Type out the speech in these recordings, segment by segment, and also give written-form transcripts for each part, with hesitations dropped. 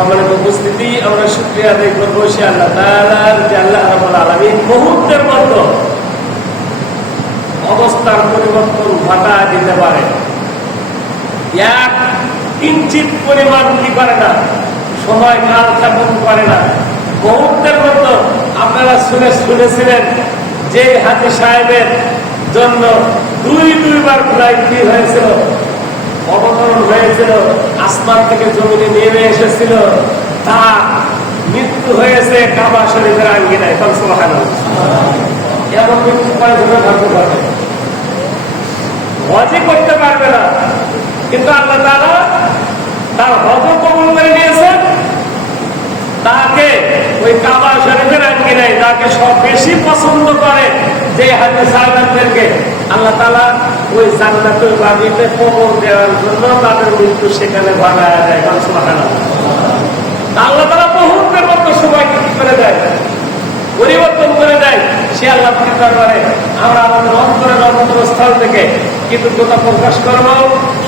সম্মানিত উপস্থিতি, আমরা শুকরিয়া আদায় করবো সে আল্লাহ তাআলার যে আল্লাহ রাব্বুল আলামিন মুহূর্তের মধ্যে অবস্থার পরিবর্তন ঘটায় দিতে পারে। এক কিঞ্চিত পরিমাণ কি করে না, সময় কাল স্থাপন করে না, মুহূর্তের মধ্যে। আপনারা শুনেছিলেন যে হাজী সাহেবের জন্য দুইবার প্রায় কি হয়েছিল, অবতরণ হয়েছিল, আসমান থেকে জমিনে নেমে এসেছিল, তা মৃত্যু হয়েছে কাবা শরীফের আঙ্গিনায়। সুবহানাল্লাহ। এমন মৃত্যু কয়েকজনে ভাবতে পারবে, হজই করতে পারবে না, কিন্তু আল্লাহ তাআলা তার হজ কবুল করে নিয়েছেন। তাকে ওই কাবা শরীফের আঙ্গিনায় তাকে সব বেশি পছন্দ করে যে হাজী সাহেবদেরকে আল্লাহ তাআলা ওই জান্নাতুল বাগিতে কবর দেওয়ার জন্য তাদের মৃত্যু সেখানে ঘটায় দেয়। সুবহানাল্লাহ। আল্লাহ তাআলা মুহূর্তের মতো সময় কি করে দেয়, পরিবর্তন করে দেয়। সে আল্লাহ চিন্তা করে আমরা আমাদের অন্তরের অন্তরস্থল থেকে কৃতজ্ঞতা প্রকাশ করব,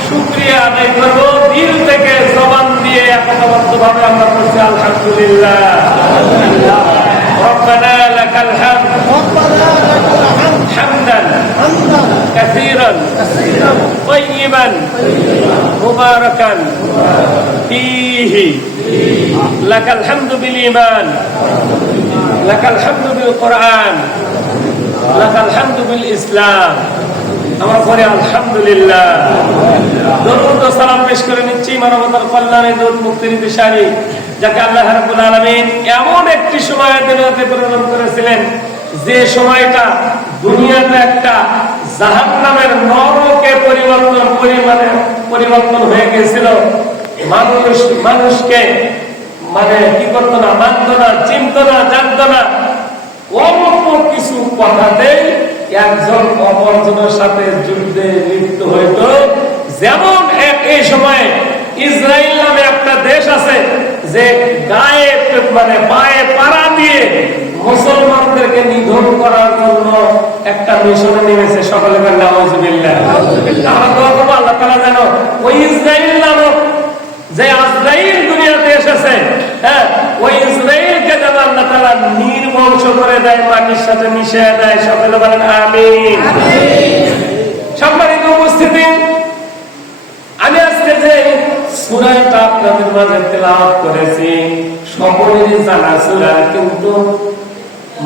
শুকরিয়া আদায় করব, দিল থেকে জবান দিয়ে একতাবদ্ধভাবে আমরা বলছি আলহামদুলিল্লাহ। রব্বানা লাকাল হামদ হামদান কাসীরান তাইয়িবান মুবারাকান ফীহি লাকাল হামদু বিল ঈমান লাকাল হামদু বিল কোরআন লাকাল হামদু বিল ইসলাম। আমরা পরে আলহামদুলিল্লাহ। দরুদ ও সালাম পেশ করে নিচ্ছি মানবতার কল্যাণে দূত মুক্তির দিশারি, যাকে আল্লাহ রাব্বুল আলামিন এমন একটি সময়ে দুনিয়াতে প্রেরণ করেছিলেন যে সময়টা দুনিয়াতে একটা জাহান্নামের নরকে পরিবর্তন হয়ে গেছিল। মানুষকে মানে কি করতো না, মানতো না, চিনতো না, জানতো না। অল্প কিছু কথাতেই একজন অপরজনের সাথে যুদ্ধে লিপ্ত হইত। যেমন এই সময়ে ইসরায়েল নামে একটা দেশ আছে যে গায়ে মানে পায়ে পাড়া দিয়ে মুসলমানদেরকে নিধন করার জন্য একটা মিশনে নেমেছে। সকলে বলেন আউযুবিল্লাহ। আমরা দোয়া করব আল্লাহ তাআলা যেন ওই ইসরায়েল নামক যে আজরাইল দুনিয়াতে এসেছে, হ্যাঁ, ওই ইসরায়েলকে যেন আল্লাহ তাআলা নির্বংশ করে দেয়, মাটির সাথে মিশিয়ে দেয়। সকলে বলেন আমিন। সম্মানিত উপস্থিতি, আমি আজকে যে সূরাটা আপনাদের মাঝে তেলাওয়াত করেছি সকলেরই জানা সূরা, কিন্তু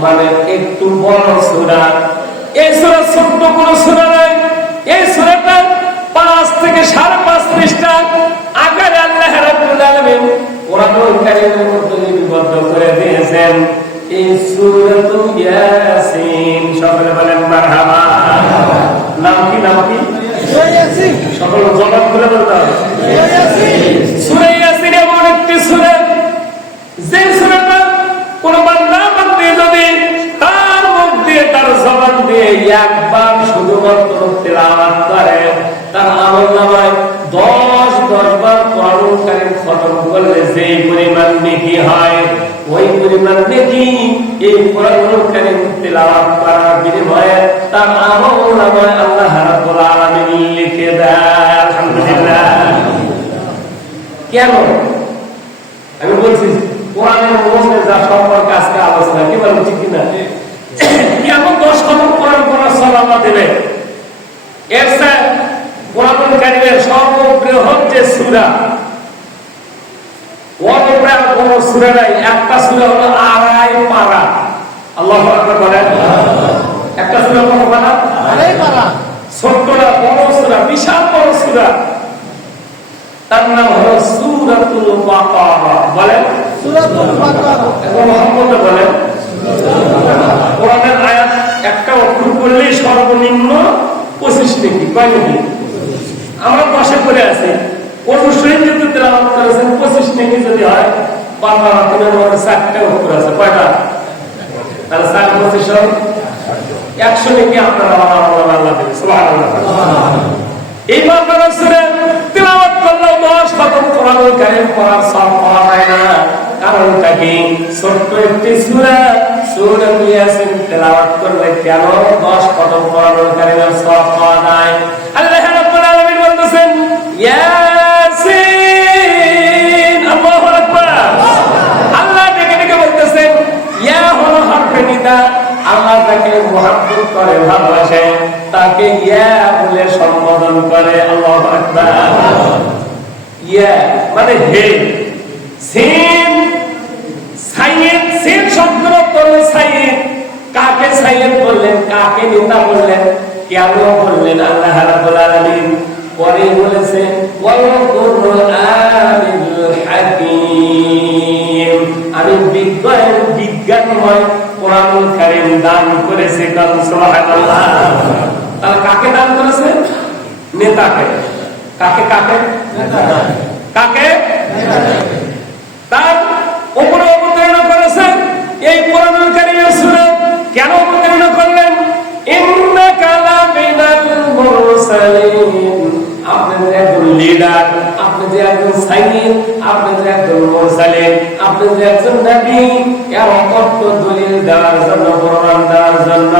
মানে একটু বড় সূরা। এই সূরা ছোট্ট কোনো সূরা নয়। এই সূরাটা 5 থেকে 5.5 পৃষ্ঠা আকারে আল্লাহ রাব্বুল আলামিন কোরআনুল কারীমের মধ্যে লিপিবদ্ধ করে দিয়েছেন। এই সূরাতুল ইয়াসিন। সকলে বলেন মারহাবা। নাম কি? নাম কি? সূরা ইয়াসিন। সকলে জবান খুলে বলতে হবে সূরা ইয়াসিন। সূরা ইয়াসিন এমন একটি সূরা যে সূরাটা কোন বান্দা বান্দী যদি তার মুখ দিয়ে তার জবান দিয়ে একবার শুধুমাত্র তেলাওয়াত করে, তার আমলনামায় 10 বার কোরআনুল কারীম খতম করলে যে পরিমাণ নেকি হয়, ওই পরিমাণ নেকি এই কোরআনুল কারীম তেলাওয়াত করার বিনিময়ে তার আমলনামায় আল্লাহ রাব্বুল আলামিন লিখে দেয়। আলহামদুলিল্লাহ। কেন আমি বলছি, কোরআনের মধ্যে যা সম্পর্কে আজকে আলোচনা, কি বলেন ঠিক কিনা? কেন 10 খতম কোরআন পড়ার সওয়াব আল্লাহ দেবে? এর সাথে কোরআনুল কারীমের সর্ববৃহৎ যে সূরা, অতপ্রায় কোন সূরা নাই। একটা সূরা হলো 2.5 পারা। আল্লাহু আকবার বলেন। একটা সূরা কত পারা? 2.5 পারা। ছোট্ট না, বড় সূরা, বিশাল বড় সূরা। তার নাম হলো সূরাতুল বাকারা। বলেন সূরাতুল বাকারা। এখন মোহাম্মদ বলেন কোরআনের আয়াত একটা অক্ষর করলেই সর্বনিম্ন 25 নেকি। কয় নেকি? আমরা 10-এ পড়ে আছি। অবশ্যই যদি তেলাওয়াত করেছেন 25 নেকি যদি হয়, বাকারা কোরআনের মধ্যে 4টা অক্ষর আছে। কয়টা? তাহলে 4 25 100 নেকি আপনারা আল্লাহ দেবে। সুবহানাল্লাহ। এই বাকারা সূরা তেলাওয়াত করলেও 10 খতম কোরআনুল কারীম পড়ার সওয়াব পাওয়া যায় না। কারণটা কি? ছোট্ট একটি সূরা, সূরাতুল ইয়াসিন তেলাওয়াত করলে কেন 10 খতম কোরআনুল কারীমের সওয়াব পাওয়া যায়? আল্লাহ রাব্বুল আলামিন বলতেছেন ইয়াসিন। আল্লাহু আকবার। তাকে ইয়া বলে সম্বোধন করে। আল্লাহু আকবার। ইয়া মানে হে। সিন সাইয়েদ, সিন শব্দের অর্থ হলো সাইয়েদ। কাকে সাইয়েদ বললেন, কাকে নেতা বললেন, কেন বললেন? আল্লাহ রাব্বুল আলামিন পরে বলেছেন ওয়াল কুরআনিল হাকীম, আমি বিজ্ঞানময় কোরআনুল কারীম দান করেছি। সুবহানাল্লাহ। তাহলে কাকে দান করেছে? নেতাকে। কাকে? কাকে? কাকে? তার উপরে অবতীর্ণ করেছেন এই কোরআনুল কারীমের সূরা। কেন অবতীর্ণ করলেন? ইন্নাকা লামিনাল মুরসালিন, আপনি যে একজন লিডার, আপনি যে একজন সাইয়্যিদ, আপনি যে একজন মুরসালিন, আপনি যে একজন নবী, এর অর্থ দলিল দেওয়ার জন্য, প্রমাণ দেওয়ার জন্য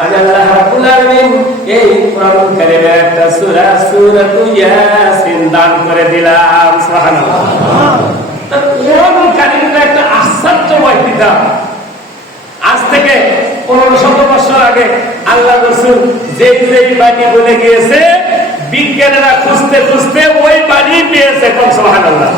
আমি আল্লাহ রাব্বুল আলামিন এই কোরআনুল কারীমের একটা সূরা, সূরাতুল ইয়াসিন দান করে দিলাম। সুবহানাল্লাহ। কোরআনুল কারীমটা একটা আশ্চর্যময় কিতাব। আজ থেকে 1500 বছর আগে আল্লাহ রাসূল যেই বাণী বলে গিয়েছে, বিজ্ঞানীরা খুঁজতে খুঁজতে ওই বাণী পেয়েছে। সুবহানাল্লাহ।